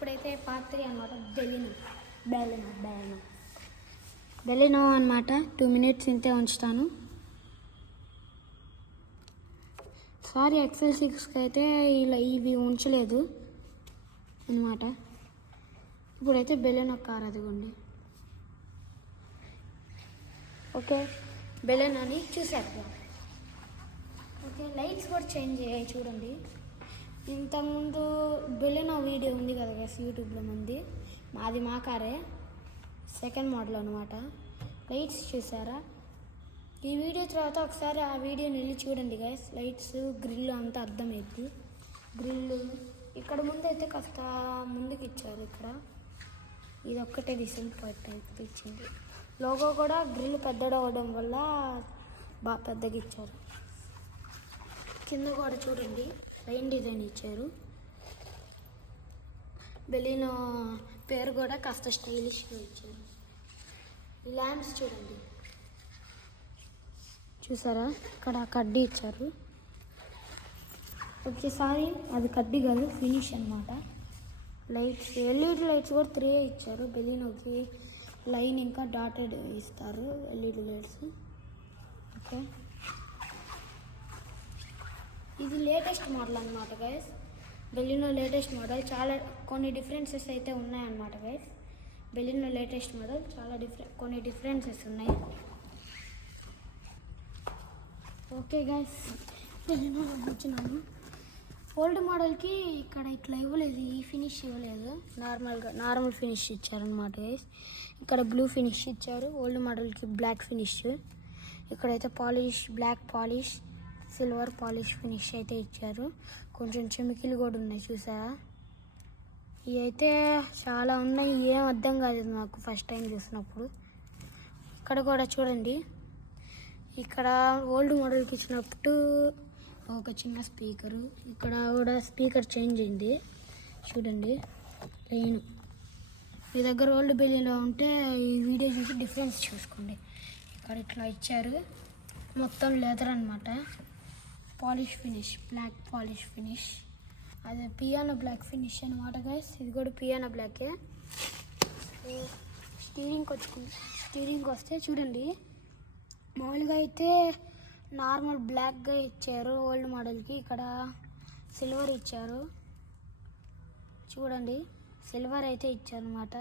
ఇప్పుడైతే పార్ట్ 3 అనమాట. బెలినో అనమాట. 2 minutes ఇంతే ఉంచుతాను. సారీ ఎక్సెల్ 6కి అయితే ఇలా ఇవి ఉంచలేదు అనమాట. ఇప్పుడైతే బెలూన్ కార్ అదిగోండి. ఓకే, బెలూన్ అని చూసారు. ఓకే, లైట్స్ కూడా చేంజ్ అయ్యాయి చూడండి. ఇంతకుముందు బెలూన్ వీడియో ఉంది కదా గైస్ యూట్యూబ్లో మంది, మాది మా కారే, సెకండ్ మోడల్ అనమాట. లైట్స్ చూసారా? ఈ వీడియో తర్వాత ఒకసారి ఆ వీడియోని వెళ్ళి చూడండి గైస్. లైట్స్, గ్రిల్ అంతా అర్థమైంది. గ్రిల్ ఇక్కడ ముందైతే కాస్త ముందుకు ఇచ్చారు. ఇక్కడ ఇది ఒక్కటే రీసెంట్ ఇచ్చింది. లోగో కూడా గ్రిల్ పెద్దడవడం వల్ల బాగా పెద్దగా ఇచ్చారు. కింద కూడా చూడండి లైన్ డిజైన్ ఇచ్చారు. బెలినో పేరు కూడా కాస్త స్టైలిష్గా ఇచ్చారు. ల్యాంప్స్ చూడండి, చూసారా? ఇక్కడ కడ్డీ ఇచ్చారు. ఒకసారి అది కడ్డీ కాదు, ఫినిష్ అనమాట. లైట్స్, ఎల్ఈడి లైట్స్ కూడా 3 ఇచ్చారు. బెలినోకి లైన్ ఇంకా డాటెడ్ ఇస్తారు ఎల్ఈడి లైట్స్. ఓకే, ఇది లేటెస్ట్ మోడల్ అనమాట గైస్. Baleno latest model. చాలా కొన్ని డిఫరెన్సెస్ అయితే ఉన్నాయన్నమాట గైస్. బెలినో లేటెస్ట్ మోడల్ చాలా కొన్ని డిఫరెన్సెస్ ఉన్నాయి. ఓకే గైస్, బెలినోలో కూర్చున్నాను. ఓల్డ్ మోడల్కి ఇక్కడ ఇట్లా ఇవ్వలేదు, ఈ ఫినిష్ ఇవ్వలేదు. నార్మల్ ఫినిష్ ఇచ్చారనమాట గైస్. ఇక్కడ బ్లూ ఫినిష్ ఇచ్చారు. ఓల్డ్ మోడల్కి బ్లాక్ ఫినిష్. ఇక్కడైతే polish, black polish, silver polish finish అయితే ఇచ్చారు. కొంచెం చెమికలు కూడా ఉన్నాయి చూసారా? ఇవి అయితే చాలా ఉన్నాయి, ఏం అర్థం కాలేదు నాకు ఫస్ట్ టైం చూసినప్పుడు. ఇక్కడ కూడా చూడండి, ఇక్కడ ఓల్డ్ మోడల్కి ఇచ్చినప్పుడు ఒక చిన్న స్పీకరు, ఇక్కడ కూడా స్పీకర్ చేంజ్ అయింది చూడండి. లైన్ మీ దగ్గర ఓల్డ్ బెలినో ఉంటే ఈ వీడియో చూసి డిఫరెన్స్ చూసుకోండి. ఇక్కడ ఇట్లా ఇచ్చారు, మొత్తం లెదర్ అనమాట. Polish finish, black polish finish, అదే పియానో బ్లాక్ ఫినిష్ అనమాట గైస్. ఇది కూడా పియానో బ్లాకే. స్టీరింగ్ వస్తే చూడండి, మామూలుగా అయితే నార్మల్ బ్లాక్గా ఇచ్చారు ఓల్డ్ మోడల్కి. ఇక్కడ సిల్వర్ ఇచ్చారు చూడండి, సిల్వర్ అయితే ఇచ్చారు అనమాట.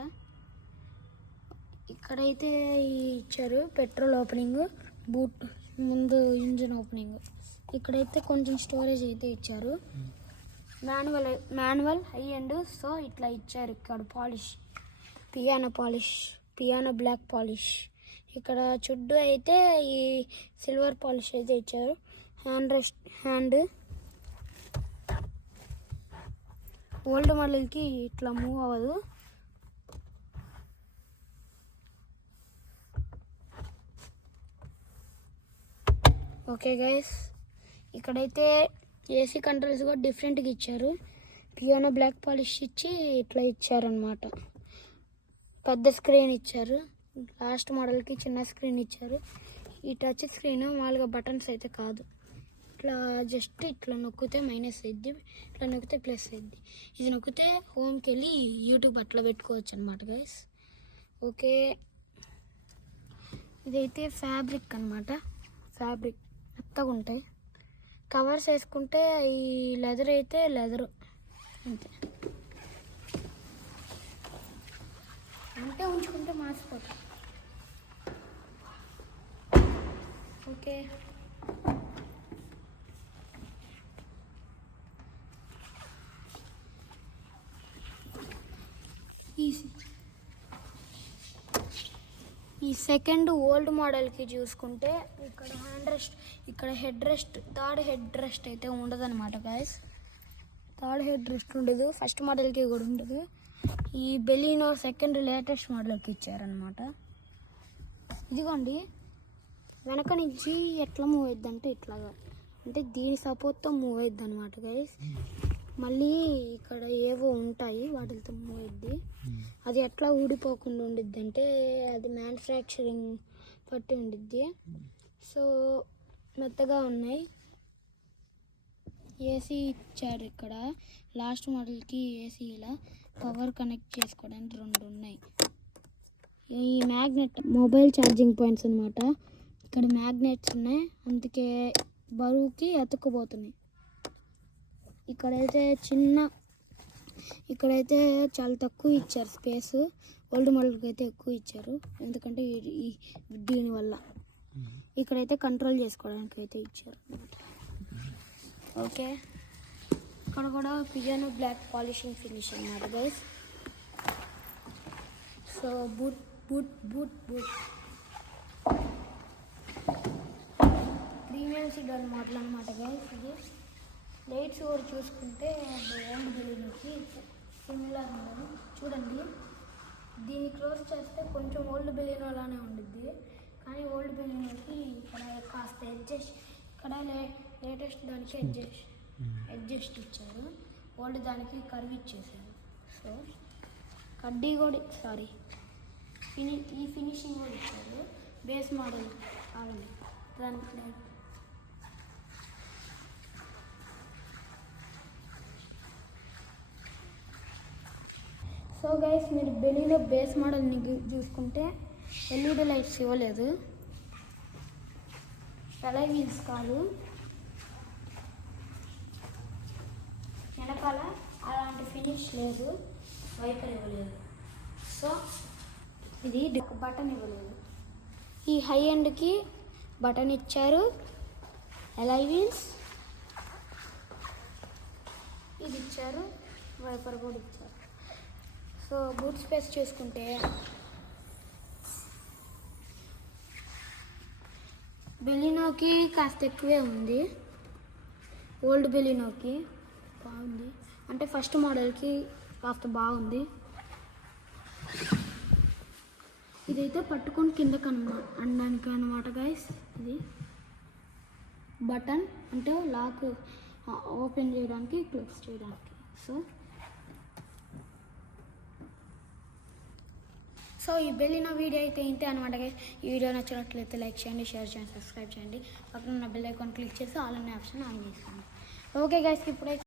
ఇక్కడైతే ఇచ్చారు పెట్రోల్ ఓపెనింగ్, బూట్ ముందు ఇంజిన్ ఓపెనింగ్. ఇక్కడైతే కొంచెం స్టోరేజ్ అయితే ఇచ్చారు. మాన్యువల్ హై అండ్ సో ఇట్లా ఇచ్చారు. ఇక్కడ పాలిష్, పియానో బ్లాక్ పాలిష్. ఇక్కడ చుట్టూ అయితే ఈ సిల్వర్ పాలిష్ అయితే ఇచ్చారు. హ్యాండ్ ఓల్డ్ మోడల్కి ఇట్లా మూవ్ అవ్వదు. ఓకే గైస్, ఇక్కడైతే ఏసీ కంట్రోల్స్ కూడా డిఫరెంట్గా ఇచ్చారు. పియానో బ్లాక్ పాలిష్ ఇచ్చి ఇట్లా ఇచ్చారనమాట. పెద్ద స్క్రీన్ ఇచ్చారు. లాస్ట్ మోడల్కి చిన్న స్క్రీన్ ఇచ్చారు. ఈ టచ్ స్క్రీన్ మామూలుగా బటన్స్ అయితే కాదు, ఇట్లా జస్ట్ ఇట్లా నొక్కితే మైనస్ అయింది, ఇట్లా నొక్కితే ప్లస్ అయింది. ఇది నొక్కితే హోమ్కి వెళ్ళి యూట్యూబ్ అట్లా పెట్టుకోవచ్చు అనమాట గైస్. ఓకే, ఇదైతే ఫ్యాబ్రిక్ అనమాట. ఫ్యాబ్రిక్ మెత్తగా ఉంటాయి. కవర్స్ వేసుకుంటే ఈ లెదర్ అయితే లెదరు అంతే, అంటే ఉంచుకుంటే మాసిపోతాయి. ఓకే, ఈ సెకండ్ ఓల్డ్ మోడల్కి చూసుకుంటే ఇక్కడ ఇక్కడ థర్డ్ హెడ్ రెస్ట్ అయితే ఉండదన్నమాట గాయస్. థర్డ్ హెడ్ రెస్ట్ ఉండదు, ఫస్ట్ మోడల్కి కూడా ఉండదు. ఈ బెలినో సెకండ్ లేటెస్ట్ మోడల్కి ఇచ్చారనమాట. ఇదిగోండి, వెనక నుంచి ఎట్లా మూవ్ అవుద్ది అంటే ఇట్లాగా, అంటే దీని సపోర్ట్తో మూవ్ అవుద్ది అనమాట గైస్. మళ్ళీ ఇక్కడ ఏవో ఉంటాయి వాటితో మూవ్ అవుద్ది. అది ఎట్లా ఊడిపోకుండా ఉండిద్ది అంటే అది మ్యానుఫ్యాక్చరింగ్ పట్టి ఉండిద్ది. సో మెత్తగా ఉన్నాయి. ఏసీ ఇచ్చారు ఇక్కడ. లాస్ట్ మోడల్కి ఏసీ ఇలా పవర్ కనెక్ట్ చేసుకోవడానికి 2 ఉన్నాయి. ఈ మ్యాగ్నెట్ మొబైల్ ఛార్జింగ్ పాయింట్స్ అనమాట. ఇక్కడ మ్యాగ్నెట్స్ ఉన్నాయి, అందుకే బరువుకి అతుక్కుపోతున్నాయి. ఇక్కడైతే చాలా తక్కువ ఇచ్చారు స్పేస్. ఓల్డ్ మోడల్కి అయితే ఎక్కువ ఇచ్చారు, ఎందుకంటే దీనివల్ల. ఇక్కడైతే కంట్రోల్ చేసుకోవడానికి అయితే ఇచ్చారు అనమాట. ఓకే, ఇక్కడ కూడా పియానో బ్లాక్ పాలిషింగ్ ఫినిష్ అన్నమాట guys. So boot boot boot boot premium sedan model అనమాట గైస్. ఇది లైట్స్ కూడా చూసుకుంటే ఓల్డ్ బెలినోకి సిమిలర్ ఉండదు. చూడండి, దీన్ని క్లోజ్ చేస్తే కొంచెం ఓల్డ్ బెలినో లానే ఉండిద్ది, కానీ ఓల్డ్ బెలినోకి ఇక్కడ కాస్త ఇక్కడ లేటెస్ట్ దానికి అడ్జస్ట్ ఇచ్చారు, ఓల్డ్ దానికి కర్వ్ ఇచ్చేసారు. సో కడ్డీ కూడా ఈ ఫినిషింగ్ కూడా ఇచ్చారు. బేస్ మోడల్ కావాలి దానికి. సో గైస్, మీరు బెలీలో బేస్ మోడల్ని చూసుకుంటే ఎల్ఈడి లైట్స్ ఇవ్వలేదు, అలై వీల్స్ కాదు, వెనకాల అలాంటి ఫినిష్ లేదు, వైపర్ ఇవ్వలేదు. సో ఇది బటన్ ఇవ్వలేదు. ఈ హై ఎండ్కి బటన్ ఇచ్చారు, అలై వీల్స్ ఇది ఇచ్చారు, వైపర్ కూడా ఇచ్చారు. సో బూట్ స్పేస్ చూసుకుంటే బెలినోకి కాస్త ఎక్కువే ఉంది, ఓల్డ్ బెలినోకి బాగుంది, అంటే ఫస్ట్ మోడల్కి కాస్త బాగుంది. ఇదైతే పట్టుకొని కిందకి అనడానికి అనమాట గైస్. ఇది బటన్ అంటే లాక్ ఓపెన్ చేయడానికి, క్లోజ్ చేయడానికి. సో ఈ బెలినో వీడియో అయితే ఇంతే అనమాట గైస్. ఈ వీడియో నచ్చినట్లయితే లైక్ చేయండి, షేర్ చేయండి, సబ్స్క్రైబ్ చేయండి, పక్కన ఉన్న బెల్ ఐకాన్ క్లిక్ చేసి ఆల్ అనే ఆప్షన్ ఆన్ చేసుకోండి. ఓకే గైస్, ఇప్పుడైతే